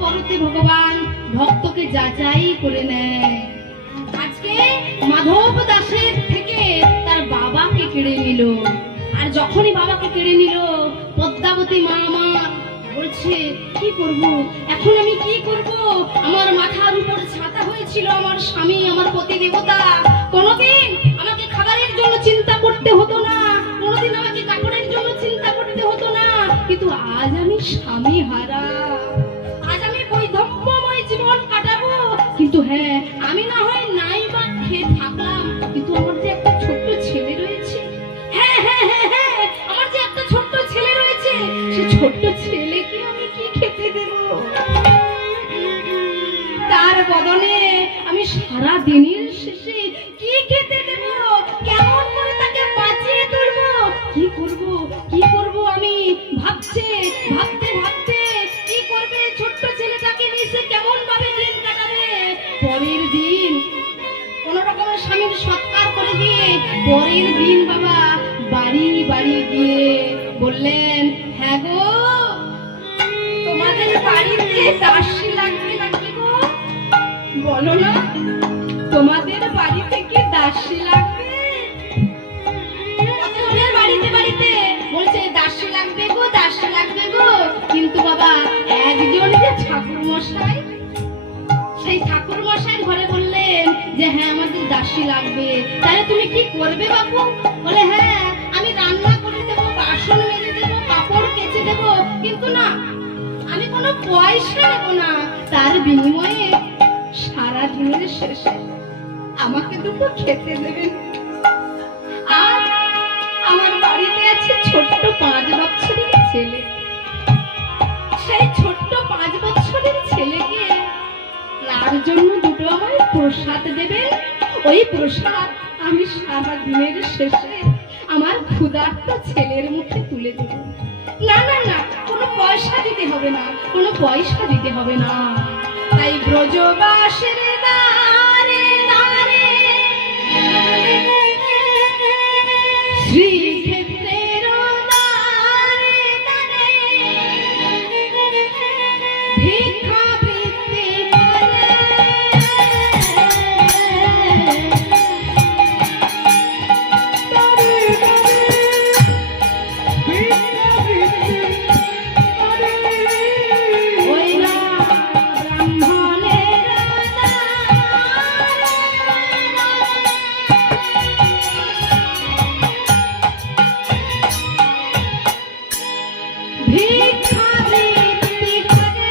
পরতে ভগবান ভক্তকে যাচাই করে নেয়। আজকে মাধব দাসের থেকে তার বাবাকে কেড়ে নিল, আর যখনই বাবাকে কেড়ে নিল পদ্মাবতী মা আমার বলছে কি করব এখন, আমি কি করব? আমার মাথার উপর ছাতা হয়েছিল আমার স্বামী, আমার পতি দেবতা। কোনোদিন আমাকে খাবারের জন্য চিন্তা করতে হতো না, কোনোদিন আমাকে কাপড়ের জন্য চিন্তা করতে হতো না, কিন্তু আজ আমি স্বামী হারা, আজ আমি বৈধব্যময় জীবন কাটাবো। কিন্তু হ্যাঁ, আমি না হয় নাই বা খেয়ে থাকলাম, কিন্তু আমার যে একটা ছোট্ট ছেলে রয়েছে, হ্যাঁ হ্যাঁ হ্যাঁ হ্যাঁ আমার যে একটা ছোট্ট ছেলে রয়েছে, সে ছোট্ট ছেলেকে আমি কি খেতে দেব? তার বদলে আমি সারা দিনের শেষে কি খেতে দেব? কেমন করে তাকে বাঁচিয়ে তুলবো? কি করব কি করব? আমি ভাবতে ভাবতে কি করবে ছোট্ট ছেলেটাকে নিয়ে সে কেমন ভাবে দিন কাটাবে? পরের দিন কোন রকমের স্বামীর সৎকার করে দিয়ে পরের দিন বাবা বাড়ি বাড়ি গিয়ে বললেন, হ্যাঁ গো, তোমাদের বাড়িতে দাসী লাগবে নাকি গো? বলো না, তোমাদের বাড়ি থেকে দাসী লাগবে? বাড়িতে বাড়িতে বলছে দাসী লাগবে গো, দাসী লাগবে গো। কিন্তু বাবা একজন যে ঠাকুর মশাই, সেই ঠাকুর মশাইয়ের ঘরে বললেন যে হ্যাঁ আমাদের দাসী লাগবে। তাহলে তুমি কি করবে বাবু? বলে হ্যাঁ আমি রান্না করে দেবো, বাসন মেজে দেবো, কাপড় কেচে দেবো, কিন্তু না আমি কোনো পয়সা নেবো না, তার বিনিময়ে সারা দিনের শেষে আমাকে দুটো খেতে দেবেন। আর আমার বাড়িতে আছে ছোট্ট 5 বছরের ছেলে, সেই ছোট্ট 5 বছরের ছেলেকে তার জন্য দুটো আমায় প্রসাদ দেবেন। ওই প্রসাদ আমি সারা দিনের শেষে আমার ক্ষুধার্ত ছেলের মুখে তুলে দেব। না না না, কোনো পয়সা দিতে হবে না, কোনো পয়সা দিতে হবে না। তাই ব্রজবাসের দ্বারে দ্বারে শ্রীক্ষেত্রের দ্বারে দ্বারে ভিক্ষা বৃত্তি করে। ওই না ব্রাহ্মণের ভিক্ষা বৃত্তি করে।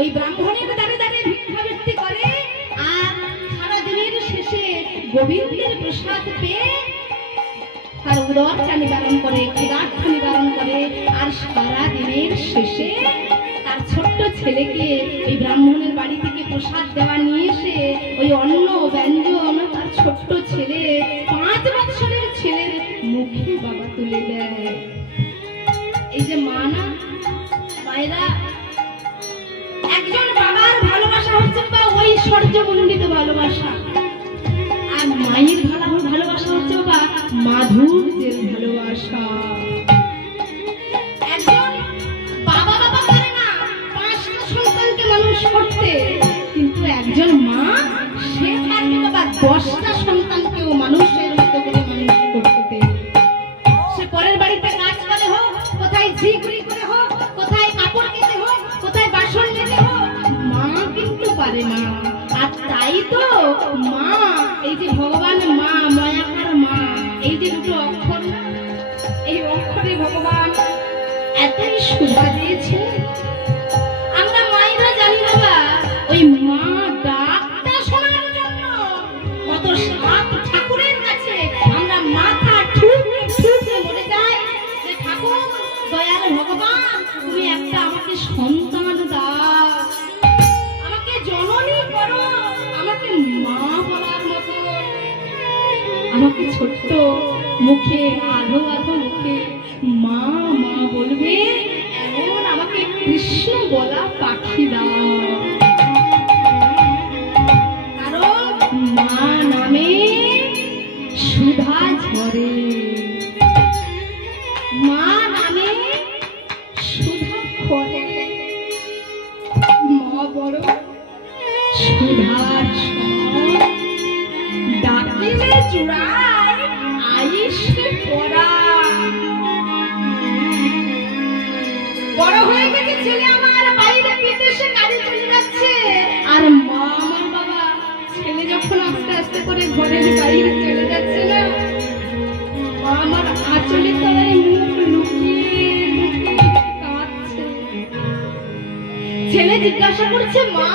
ওই ব্রাহ্মণের দ্বারে দ্বারে ভিক্ষাবৃত্তি করে, আর সারা দিনের শেষে গোবিন্দের প্রসাদ পেয়ে তার উদরটা নিবারণ করে, ক্ষুধার্ত নিবারণ করে। আর সারা দিনের শেষে তার ছোট্ট ছেলেকে ওই ব্রাহ্মণের বাড়ি থেকে প্রসাদ দেওয়া নিয়ে এসে ওই অন্ন ব্যঞ্জন তার ছোট্ট ছেলে 5 বছরের ছেলের মুখে বাবা তুলে দেয়। এই যে মা না, মায়েরা, একজন বাবার ভালোবাসা হচ্ছে বা ঐশ্বর্যমণ্ডিত ভালোবাসা, আর মায়ের ভালোবাসা হচ্ছে বাবা মাধুর্যের ভালোবাসা। একজন বাবা বাবা পারে না 5টা সন্তানকে মানুষ করতে, কিন্তু একজন মা সে পারবে বাবা 10টা সন্তানকেও মানুষের মতো করে মানুষ করতে। সে পরের বাড়িতে কাজ করে হোক, কোথায় ঝিগড়ি করে হোক, কোথায় কাপড় কেটে হোক, কোথায় বাসন মেজে হোক, মা কিন্তু পারে না। আর তাই তো মা, এই যে ভগবান মা, মায়াকার মা, এই যে দুটো অক্ষর না, এই অক্ষরে ভগবান এতই সুধা দিয়েছে। আমরা মায়েরা জানি বাবা, ওই ছোট্ট মুখে আধো আধো মুখে মা মা বলবে, এমন আমাকে কৃষ্ণ বলা পাখি দাও। কারণ মা নামে সুধা ঝরে, মা নামে সুধা খরে। মা বড় সুধার স্বর, ডাকিলে চূড়ায় আইসে পড়া। বড় হয়ে গেছে ছেলে আমার, বাইরে বিদেশে কাজে চলে যাচ্ছে। আর মা আমার বাবা, ছেলে যখন আস্তে আস্তে করে ঘরের বাইরে চলে যাচ্ছে না, মা আমার আঁচলে তলায় মুখ লুকিয়ে লুকিয়ে কাঁদছে। ছেলে জিজ্ঞাসা করছে, মা,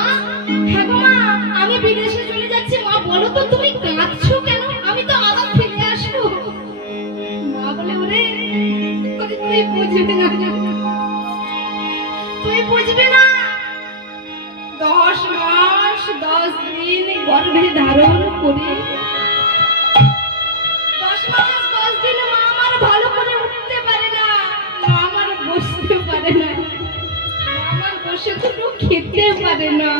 হ্যাঁ গো মা, আমি বিদেশে চলে যাচ্ছি। মা বলো তো তুমি কাঁদছো কেন? আমি তো আবার ফিরে আসবো। মা বলে, ওরে তুই বুঝবি না, তুই বুঝবি না। 10 মাস 10 দিন গর্ভে ধারণ করে 10 মাস 10 দিন মা আমার ভালো করে উঠতে পারে না, মা আমার বসতে পারে না, মা আমার বসে দুটো খেতে পারে না।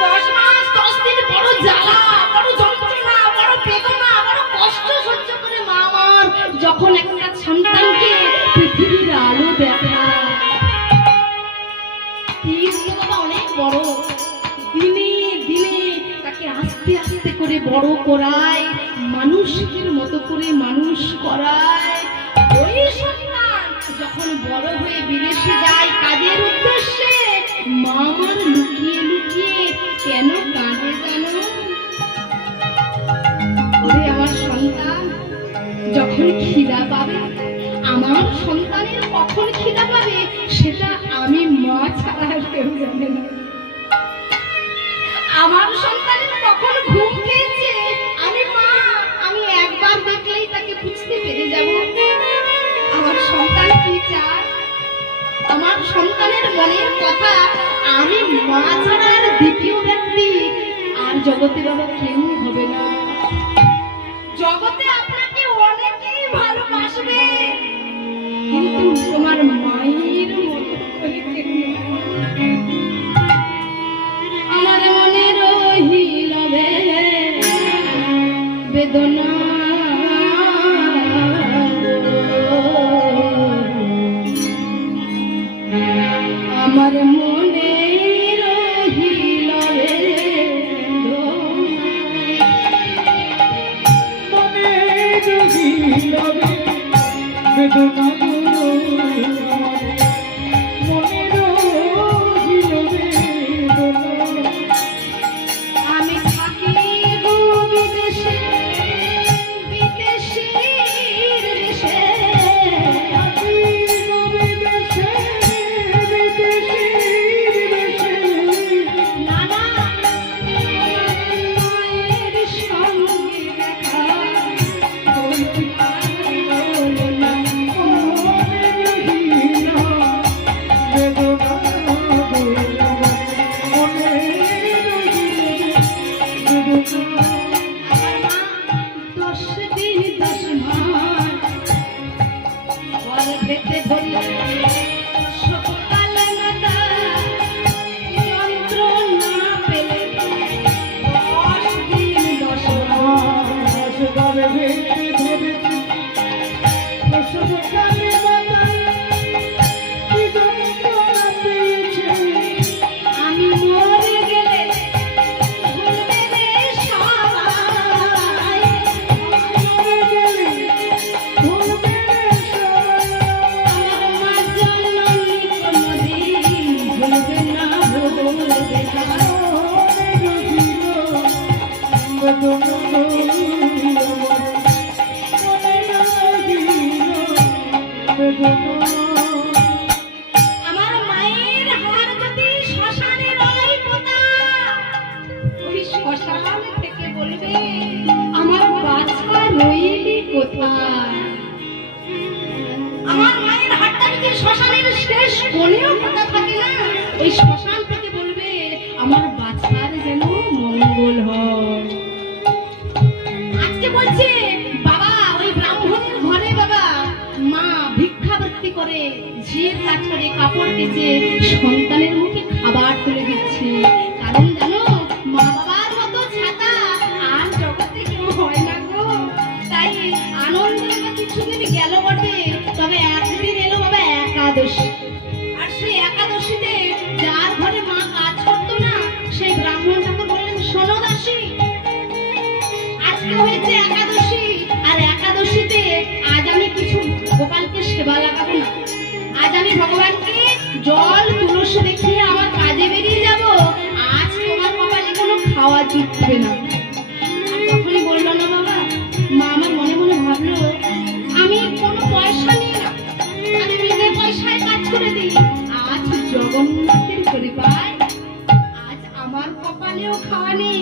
10 মাস 10 দিন বড় জ্বালা, বড় যন্ত্রণা, বড় বেদনা, বড় কষ্ট সহ্য করে মা আমার যখন একটা সন্তানকে পৃথিবীর আলো দেখায়, বাবা অনেক বড়, দিনে দিনে তাকে আস্তে আস্তে করে বড় করায়, মানুষের মতো করে মানুষ করায়। ওই সন্তান যখন বড় হয়ে বিদেশে যায় কাজের উদ্দেশ্যে, মা আমার লুকিয়ে লুকিয়ে কেন কাঁদে জানো? ওরে আমার সন্তান যখন খিদা পাবে, আমার সন্তানের কখন খিদা পাবে সেটা আমি মা ছাড়া কেউ জানে না। আমার সন্তানের কখন ঘুম পেয়েছে আমি মা, আমি একবার দেখলেই তাকে বুঝতে পেরে যাব। আমার সন্তান কি চায়, আমার সন্তানের মনের কথা আমি মা ছাড়া আর দ্বিতীয় ব্যক্তি আর জগতে বাবা কেউ হবে না। জগতে আপনাকে অনেকেই ভালোবাসবে, কিন্তু তোমার মায়ের মতো করে কেউ আমার মনে রহিল বেদনা। আমার মনে রহিল বেদনা। আমি থাকি গো বিদেশে, বিদেশের দেশে, নানা মায়ের সঙ্গে দেখা হইল না। আমি মরে গেলে ভুলবে রে সবাই, আমার মা জননী কোনদিন ভুলবে না, ভুলবে না। আমার মায়ের হাড় যদি শ্মশানে রয় পোতা, ওই শ্মশান থেকে বলবে আমার বাচ্চা রইলি কোথায়। আমার মায়ের হাড়টা যদি শ্মশানের শেষ কোণেও পোতা থাকে না, ওই শ্মশান থেকে বলবে আমার বাচ্চার যেন মঙ্গল হয়। সন্তানের মুখে খাবার তুলে দিচ্ছি। কারণ জানো, মা বাবার মতো ছাতা আর জগতে কেউ হয় না গো। তাই আনন্দে বা কিছুদিন গেল বটে, তবে একদিন এলো বাবা একাদশী। আর সেই একাদশীতে যার ঘরে মা কাজ করতো না, সেই ব্রাহ্মণ ঠাকুর বললেন, শোনো দাসী, আজকে হয়েছে একাদশী, আর একাদশীতে আজ আমি কিছু গোপালকে সেবা লাগাবো না। আজ আমি ভগবানকে জল তুলসী দেখিয়ে আমার কাজে বেরিয়ে যাব। আজ তোমার কপালে কোনো খাওয়া জুটবে না। আর যখনই বললো না বাবা, মা আমার মনে মনে ভাবলো, আমি কোনো পয়সা নিই না, আমি নিজের পয়সায় কাজ করে দিই। আজ জগন্নাথের কৃপায় আজ আমার কপালেও খাওয়া নেই,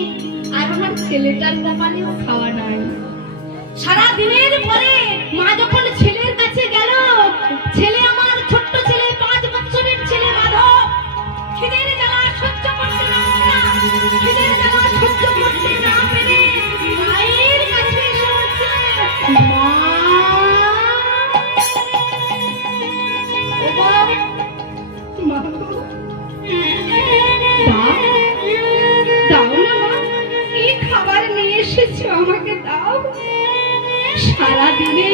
আর আমার ছেলেটার কপালেও খাওয়া নাই। সারা দিনের পরে মা যখন ছেলের কাছে গেল, ছেলে আমার ছোট্ট ছেলে, 5 বছরের ছেলে মাধব, খিদের জ্বালা সহ্য করতে না খিদের জ্বালা সহ্য করতে না পেরে মায়ের কাছে এসে বলছে, মা ও মা, দাও না মা, কি খাবার নিয়ে এসেছো আমাকে দাও। সারাদিনে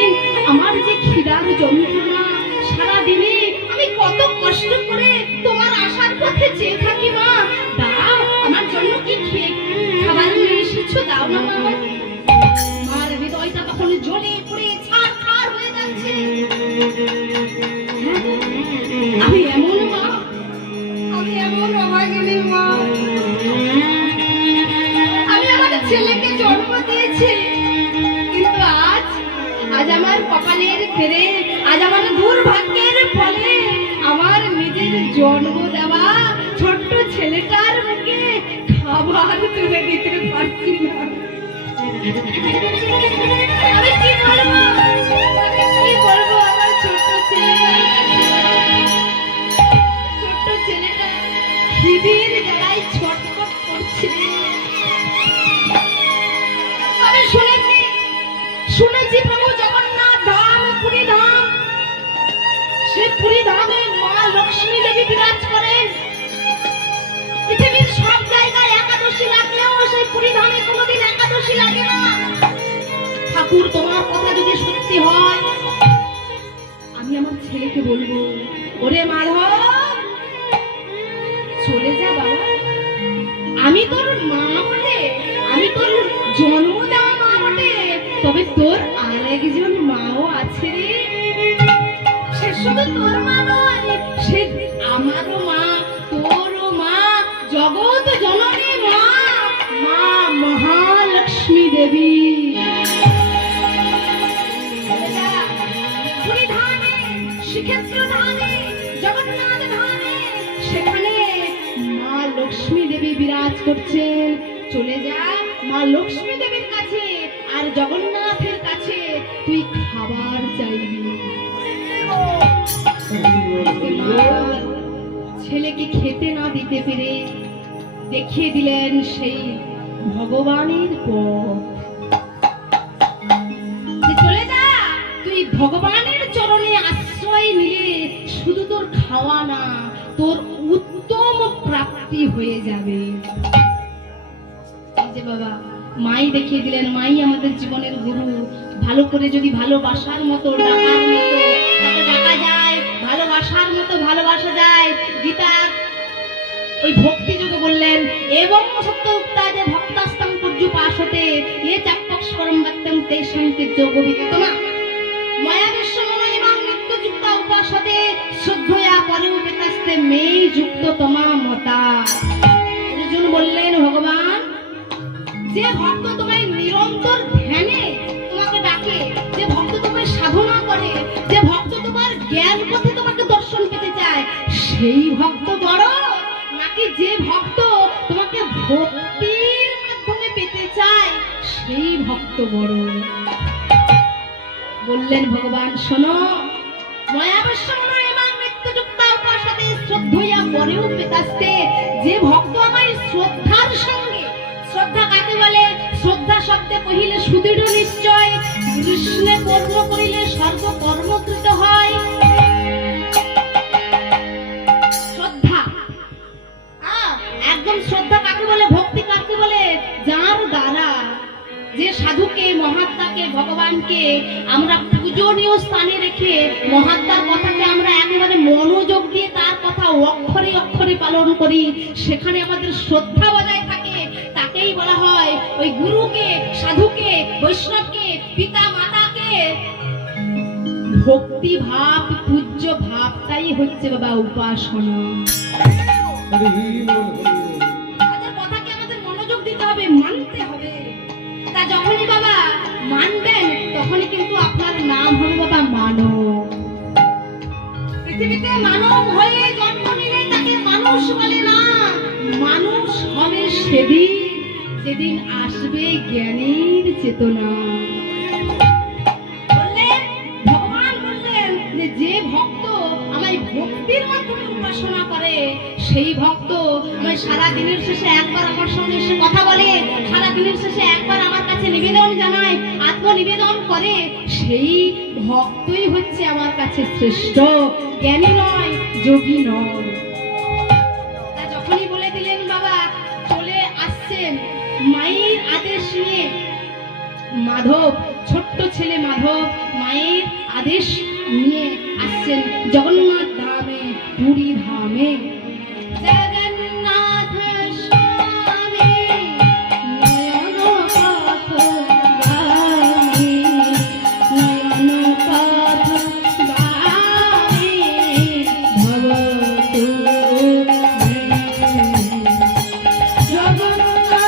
আমার যে খিদার যন্ত্রণা, সারাদিনে আমি কত কষ্ট করে তোমার আসার পথে চেয়ে থাকি, মা দাও, আমার জন্য কি খেয়ে খাবার নিয়ে এসেছো, দাও না মা। মার হৃদয়টা তখন জ্বলে পুড়ে ছারখার হয়ে যাচ্ছে। আমি এমন মা, আমি এমন অভাগিনী মা, আমি আমার ছেলেকে জন্ম দিয়েছি, কিন্তু আজ আমার কপালের ফেরে, আজ আমার দুর্ভাগ্যের ফলে আমার নিজের জন্ম দেওয়া ছোট্ট ছেলেটার মুখে খাবার তুলে দিতে পারছি না। আমি কি বলবো, আমি কি বলবো আমার ছোট্ট ছেলেটা খিদের জ্বালায় ছটফট করছে। আমি শুনেছি প্রভু জগন্নাথ ধাম, পুরী ধাম, সেই পুরী ধামে মা লক্ষ্মী দেবী বিরাজ করেন। পৃথিবীর সব জায়গায় একাদশী লাগলেও সেই পুরী ধামে কোনোদিন একাদশী লাগে না। ঠাকুর, তোমার কথা যদি সত্যি হয়, আমি আমার ছেলেকে বলবো, ওরে মাধব, চলে যা বাবা, আমি তোর মা বটে, আমি তোর জন্ম দেওয়া মা বটে, তবে তোর আর একজন মাও আছে রে। সে শুধু তোর মা নয়, সে আমারও মা, তোরও মা, জগৎ জননী মা, মা মহালক্ষ্মী দেবী। পুরী ধামে, শ্রীক্ষেত্র ধামে, জগন্নাথ ধামে, সেখানে মা লক্ষ্মী দেবী বিরাজ করছেন। চলে যা মা লক্ষ্মী দেবীর কাছে আর জগন্নাথের কাছে, তুই খাবার চাইবি। ছেলেকে খেতে না দিতে পেরে দেখিয়ে দিলেন সেই ভগবানের পথ। চলে যা, তুই ভগবানের চরণে আশ্রয় নিলে শুধু তোর খাওয়া না, তোর উত্তম প্রাপ্তি হয়ে যাবে। এই যে বাবা, মাই দেখিয়ে দিলেন, মাই আমাদের জীবনের গুরু। ভালো করে যদি ভালোবাসার মতো ডাকার মতো তাকে ডাকা যায়, ভালোবাসার মতো ভালোবাসা যায়। গীতার ওই ভক্তি যোগে বললেন, এবং সত্য উক্তা যে ভক্তাস্তং পর্যুপাসতে এ চাপ্পস্করম বাক্যম তেষাং তেজোগবিত্তমা মায়া বিশ্বমনৈবাং নিত্যযুক্তা উপাসতে শ্রদ্ধয়া পরিউপেতাস্তে মে যুক্ত তমা মতা। অর্জুন বললেন, ভগবান, যে ভক্ত তোমায় নিরন্তর ধ্যানে তোমাকে ডাকে, যে ভক্ত তোমায় সাধনা করে, যে ভক্ত তোমার জ্ঞান পথে তোমাকে দর্শন পেতে চায়, সেই ভক্ত বড়, নাকি যে ভক্ত তোমাকে ভক্তির মাধ্যমে পেতে চায় সেই ভক্ত বড়? বললেন ভগবান, শোনো, যে ভক্ত আমায় শ্রদ্ধার সঙ্গে, শ্রদ্ধা কাকে বলে? শ্রদ্ধা শব্দে কহিলে সুদৃঢ় নিশ্চয়, কৃষ্ণে কর্ম করিলে স্বর্গ কর্মকৃত হয়। শ্রদ্ধা একদম শ্রদ্ধা কাকে বলে, ভক্তি কাকে বলে? যার দ্বারা যে সাধুকে, মহাত্মাকে, ভগবানকে আমরা পূজনীয় স্থানে রেখে মহাত্মার কথাকে আমরা একেবারে মনোযোগ দিয়ে তার কথা অক্ষরে অক্ষরে পালন করি, সেখানে আমাদের শ্রদ্ধা বজায় থাকে, তাকেই বলা হয় ওই গুরুকে, সাধুকে, বৈষ্ণবকে, পিতা মাতাকে ভক্তি ভাব, পূজ্য ভাবটাই হচ্ছে বাবা উপাসনা। তাদের কথাকে আমাদের মনোযোগ দিতে হবে, মানতে হবে। তা যখনই বাবা মানবেন তখনই কিন্তু আপনার নাম হবে বাবা মানব। পৃথিবীতে মানব হয়ে জন্ম নিলে তাকে মানুষ বলে না, মানুষ হবে সেদিন যেদিন আসবে জ্ঞানীর চেতনা। ভগবান বললেন যে ভক্ত আমায় ভক্তির মাধ্যমে উপাসনা করে, সেই ভক্ত আমায় সারা দিনের শেষে একবার আমার সঙ্গে এসে কথা বলে, সারা দিনের শেষে একবার আমার কাছে নিবেদন জানায়, আত্মনিবেদন করে, সেই ভক্তই হচ্ছে আমার কাছে শ্রেষ্ঠ, জ্ঞানী নয়, যোগী নয়। তা যখনই বলে দিলেন বাবা চলে আসছেন মায়ের আদেশ নিয়ে, মাধব ছোট্ট ছেলে মাধব মায়ের আদেশ নিয়ে আসছেন জগন্নাথ ধামে, পুরী ধামে। জগন্নাথ স্বামী নয়ন পথগামী, নয়ন পথগামী ভব তুমি। জগন্নাথ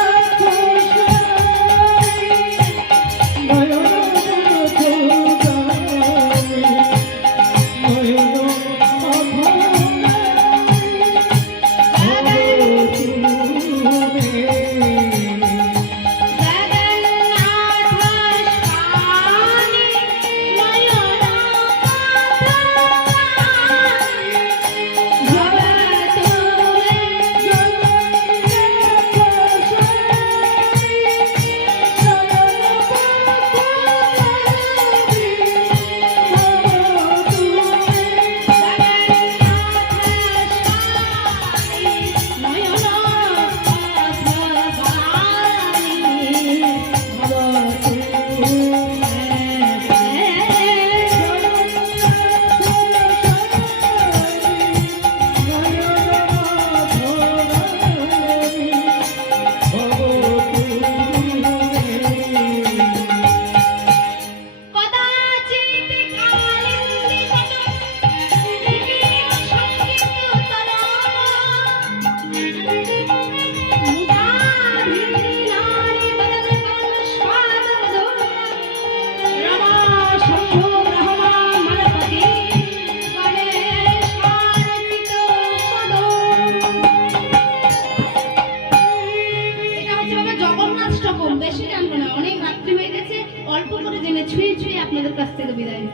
আপনাদের কাছ থেকে বিদায়।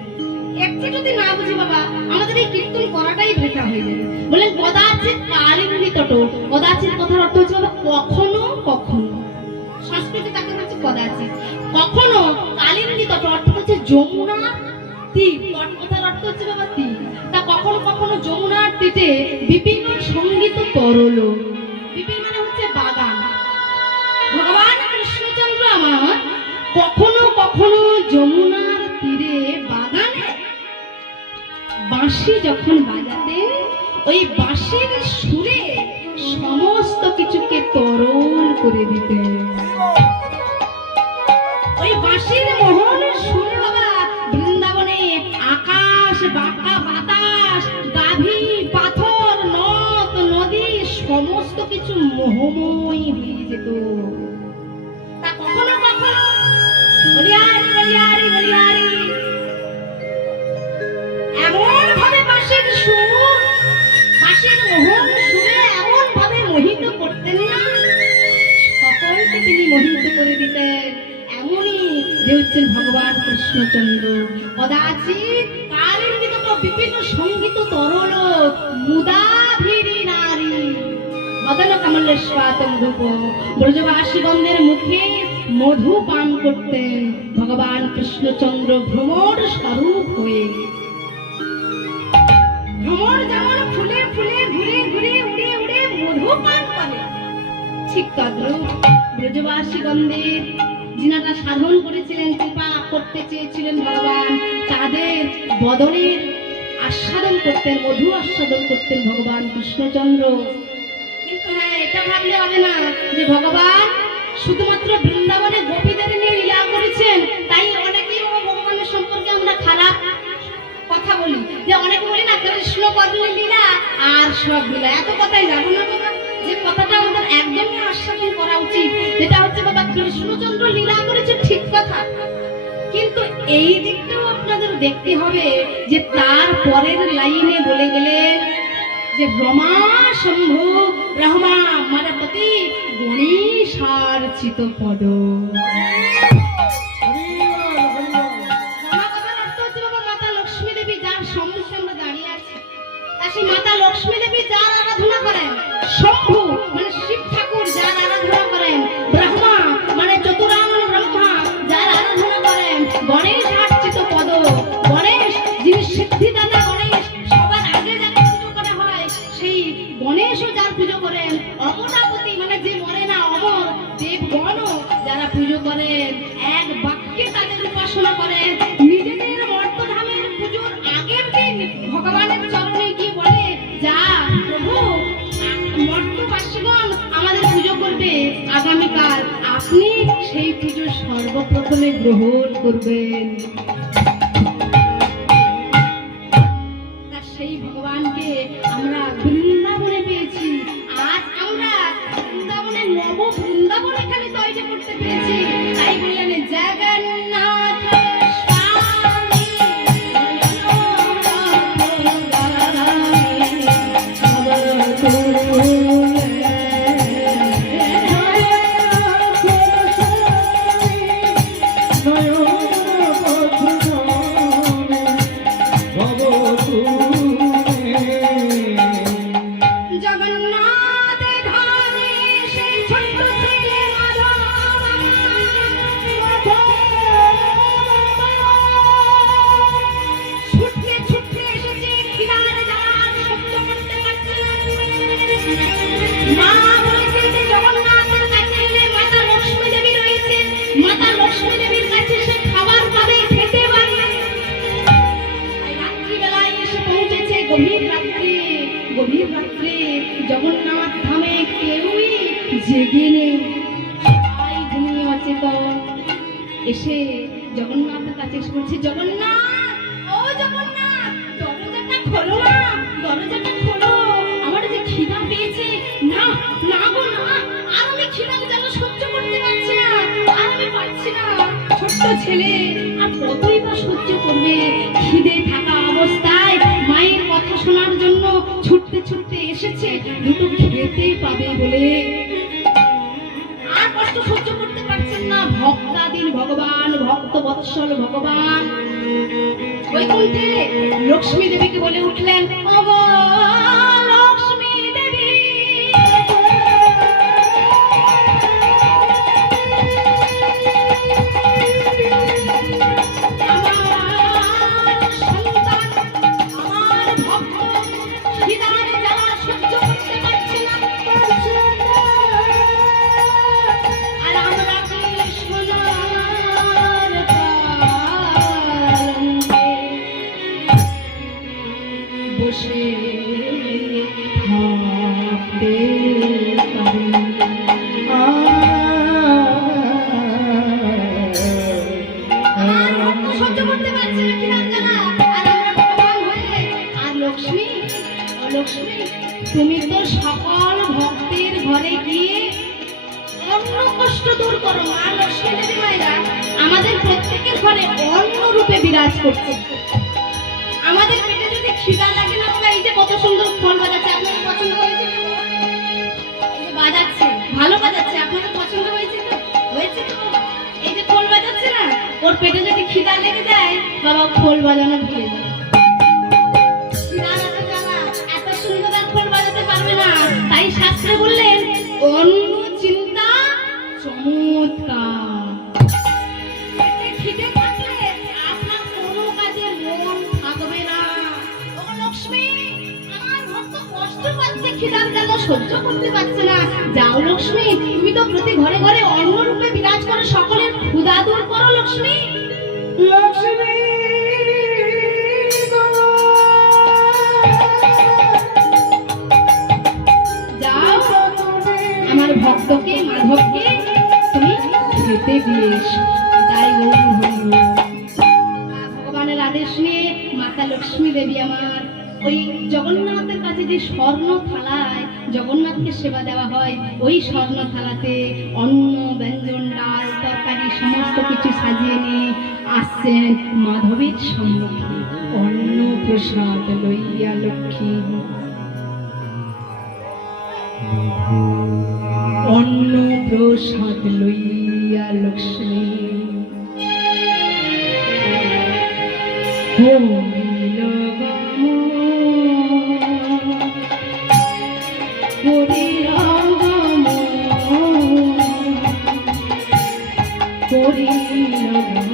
একটু যদি না বুঝি বাবা আমাদের এই কীর্তন করাটাই বৃথা হয়ে যাবে। বলেন কদাচিৎ কালিন্দী তট, কদাচিৎ কথার অর্থ হচ্ছে বাবা কখনো কখনো, সংস্কৃতে তাকে হচ্ছে কদাচিৎ। কখনো কালিন্দী তট অর্থ হচ্ছে যমুনা তীর, তট কথার অর্থ হচ্ছে বাবা তীর। তা কখনো কখনো যমুনার তীরে বিপিন সঙ্গীত তরল, বিপিন মানে হচ্ছে বাগান। ভগবান কৃষ্ণচন্দ্র আমার কখনো কখনো যমুনার তীরে বাগানে বাঁশি যখন বাজাতে, ওই বাঁশির সুরে সমস্ত কিছুকে তরল করে দিতে। ওই বাঁশির মোহন সুরে বাবা বৃন্দাবনে আকাশ, বাঁকা বাতাস, গাভী, পাথর, নদ, নদী সমস্ত কিছু মোহময় হয়ে যেত। তা কখনো কখনো বলিয়ারি বলিয়ারি বলিয়ারি এমন ভাবে বাঁশির সুর, বাঁশির মোহন সুরে এমন ভাবে মোহিত করতেন না, সকলকে তিনি মোহিত করে দিতেন। এমনই যে হচ্ছেন ভগবান কৃষ্ণচন্দ্র। কদাচিৎ কালিন্দী তট বিপিন সঙ্গীত তরল মুদাভিরি নারী মদন কমলেশ্বরাতম রূপ। ব্রজবাসীগণের মুখে মধু পান করতেন ভগবান কৃষ্ণচন্দ্র ভ্রমর স্বরূপ হয়ে। ভ্রমর যেমন ফুলে ফুলে ঘুরে ঘুরে উড়ে উড়ে মধু পান করে, ঠিক তদ্রূপ ব্রজবাসীগণদের যিনারা সাধন করেছিলেন, কৃপা করতে চেয়েছিলেন ভগবান, তাদের বদনের আস্বাদন করতেন, মধু আস্বাদন করতেন ভগবান কৃষ্ণচন্দ্র। কিন্তু হ্যাঁ, এটা ভাবলে হবে না যে ভগবান শুধুমাত্র বৃন্দাবনে গোপীদের নিয়ে লীলা করেছেন, তাই অনেকেই ভগবানের সম্পর্কে আমরা খারাপ কথা বলি, যে অনেকে বলি না কৃষ্ণ করলে লীলা আর সব লীলা। এত কথাই যাবো না বাবা, যে কথাটা আমাদের একদমই আস্বাদন করা উচিত, যেটা হচ্ছে বাবা কৃষ্ণচন্দ্র লীলা করেছে ঠিক কথা, কিন্তু এই দিকটাও আপনাদের দেখতে হবে যে তার পরের লাইনে বলে গেলেন যে রমা শম্ভু রহমা মারপতি গণেশার চিতপদ। মাতা লক্ষ্মী দেবী যার আরাধনা করেন, শম্ভু মানে শিব ঠাকুর যার আরাধনা করেন, ব্রহ্মা মানে চতুরাঙ্গ ব্রহ্মা যার আরাধনা করেন, গণেশ আর্চিত পদ, গণেশ যিনি সিদ্ধিদাতা গণেশ, সবার আগে যাকে পুজো করা হয় সেই গণেশও যার পুজো করেন, অমরাপতি মানে যে মরে না অমর দেবগণও যারা পুজো করেন, এক বাক্যে তাদের উপাসনা করেন, নিজেদের মর্তধামের পুজোর আগের দিন ভগবানের চরণে গিয়ে বলে যা প্রভু মর্তবাসীগণ আমাদের পুজো করবে আগামীকাল, আপনি সেই পুজো সর্বপ্রথমে গ্রহণ করবেন। সেই ভগবানকে আমরা বৃন্দাবনে পেয়েছি, আজ আমরা বৃন্দাবনে নব বৃন্দাবন এখানে তৈরি করতে পেরেছি। তাই বললেন জগন্নাথ স্বামী জগন্নাথ ধামে সেই ছোট্ট ছেলে ছুটতে ছুটতে এসেছে, কিনারে যাওয়ার সহ্য করতে পারছে না। মা বলেছে যে জগন্নাথের কাছে এলে মাতা লক্ষ্মী দেবী রয়েছে, মাতা লক্ষ্মী দেবীর কাছে সে খাবার পাবে, খেতে পারবে। রাত্রিবেলায় এসে পৌঁছেছে, গভীর রাত্রে জগন্নাথ ধামে কেউই জেগে নেই, সবাই ঘুমিয়ে অচেতন। এসে জগন্নাথের কাছে এসে বলছে, জগন্নাথ ও জগন্নাথ দরজাটা খোলো না, দরজাটা খোলো, আমার যে খিদা পেয়েছে। না না গো না, আর আমি খিদা যেন সহ্য করতে পারছি না, আর আমি পারছি না। ছোট্ট ছেলে আর কতই বা সহ্য করবে, খিদে থাকা অবস্থায় মায়ের কথা শোনার জন্য ছুটতে ছুটতে এসেছে, দুটো খেতে পাবে বলে আর কষ্ট সহ্য করতে পারছেন না। ভক্তাধীন ভগবান, ভক্ত বৎসল ভগবান বৈকুণ্ঠে লক্ষ্মী দেবীকে বলে উঠলেন, ওগো লক্ষ্মী দেবী, বসে ভাবতে পারি সহ্য করতে পারছি না কিনা জানা। আর আমরা ভগবান হয়ে আর লক্ষ্মী, লক্ষ্মী তুমি তো সকল ভক্তের ঘরে গিয়ে অন্ন কষ্ট দূর করো। মা লক্ষ্মী দেবী মায়েরা আমাদের প্রত্যেকের ঘরে অন্ন রূপে বিরাজ করছে। আমাদের পেটে যদি খিদা লাগে না, এই যে কত সুন্দর খোল বাজাচ্ছে, আপনাদের পছন্দ হয়েছে? এই যে বাজাচ্ছে, ভালো বাজাচ্ছে, আপনাদের পছন্দ হয়েছে তো? হয়েছে তো? এই যে খোল বাজাচ্ছে না, ওর পেটে যদি খিদা লেগে যায়, বাবা খোল বাজানো ভুলে যায়। খিদা লাগতে জানা, এত সুন্দর আর খোল বাজাতে পারবে না। তাই শাস্ত্রে বললেন অন্য চিন্তা চমৎকার। খিদে থাকলে আপনার কোনো কাজে মন থাকবে না। ও লক্ষ্মী, আমার ভক্ত কষ্ট পাচ্ছে খিদার জ্বালা। যেন সহ্য করতে পারছে না। যাও লক্ষ্মী, তুমি তো প্রতি ঘরে ঘরে অন্ন রূপে বিরাজ করো, সকলের ক্ষুধা দূর করো লক্ষ্মী। লক্ষ্মী যাও আমার ভক্তকে মাধবকে তুমি খেতে দিয়ে এসো। তাই গৌর হরি বল। ভগবানের আদেশ নিয়ে মাতা লক্ষ্মী দেবী আমার ওই জগন্নাথের কাছে যে স্বর্ণ থালায় জগন্নাথকে সেবা দেওয়া হয়, ওই স্বর্ণ থালাতে অন্ন ব্যঞ্জন ডাল তরকারি সমস্ত কিছু সাজিয়ে নিয়ে আসছেন মাধবের সম্মুখে। অন্ন প্রসাদ লইয়া লক্ষ্মী, অন্ন প্রসাদ লইয়া লক্ষ্মী হরিল গম, হরিল গম, হরিল গম।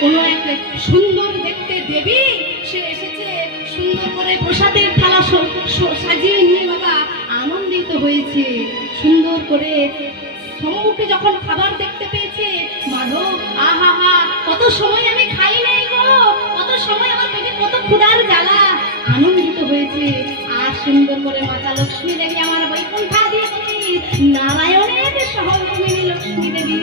কোনো এক সুন্দর দেখতে দেবী সে এসেছে, সুন্দর করে প্রসাদের থালা সাজিয়ে নিয়ে বাবা আনন্দিত হয়েছে। সুন্দর করে সম্মুখে যখন খাবার দেখতে পেয়েছে, মাধব আহা হা, কত সময় আমি খাই নাই গো, কত সময় আমার পেটে কত ক্ষুধার জ্বালা, আনন্দিত হয়েছে। আর সুন্দর করে মাতা লক্ষ্মী দেবী আমার বৈকুণ্ঠাধিপতি নারায়ণের সহধর্মিণী লক্ষ্মী দেবী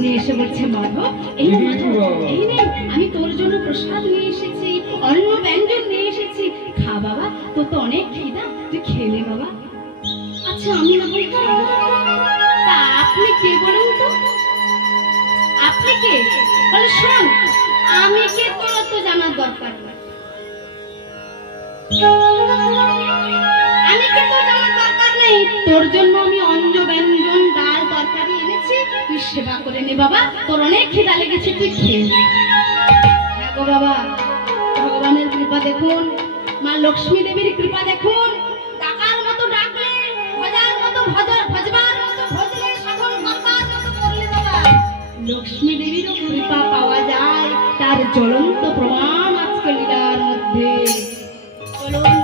নিয়ে এসে বলছে, মাধব এই মাধব এই নে, আমি তোর জন্য প্রসাদ নিয়ে এসেছি, অন্ন ব্যঞ্জন নিয়ে এসেছি, খা বাবা, তোর তো অনেক খিদা, তুই খেলে বাবা। আচ্ছা আমি না বলতে, তা আপনি কে বলুন তো? আপনি কে? বলে শোন, আমি কে তোর তো জানার দরকার নেই, আমি কে তোর জানার দরকার নেই, তোর জন্য আমি অন্ন ব্যঞ্জন ডাল তরকারি এনেছি, তুই সেবা করে নে বাবা, তোর অনেক খিদা লেগেছে, তুই খেয়ে নে। দেখো বাবা, ভগবানের কৃপা দেখুন, মা লক্ষ্মী দেবীর কৃপা দেখুন, ডাকার মতো ডাকলে, ভজার মতো ভজবার মতো ভজলে, সাধন করবার মতো করলে বাবা লক্ষ্মী দেবীরও কৃপা পাওয়া যায়, তার জ্বলন্ত প্রমাণ আজকে লীলার মধ্যে। চলুন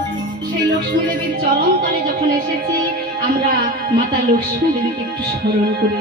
সেই লক্ষ্মী দেবীর চরণ তলে যখন এসেছি আমরা মাতা লক্ষ্মী দেবীকে একটু স্মরণ করি।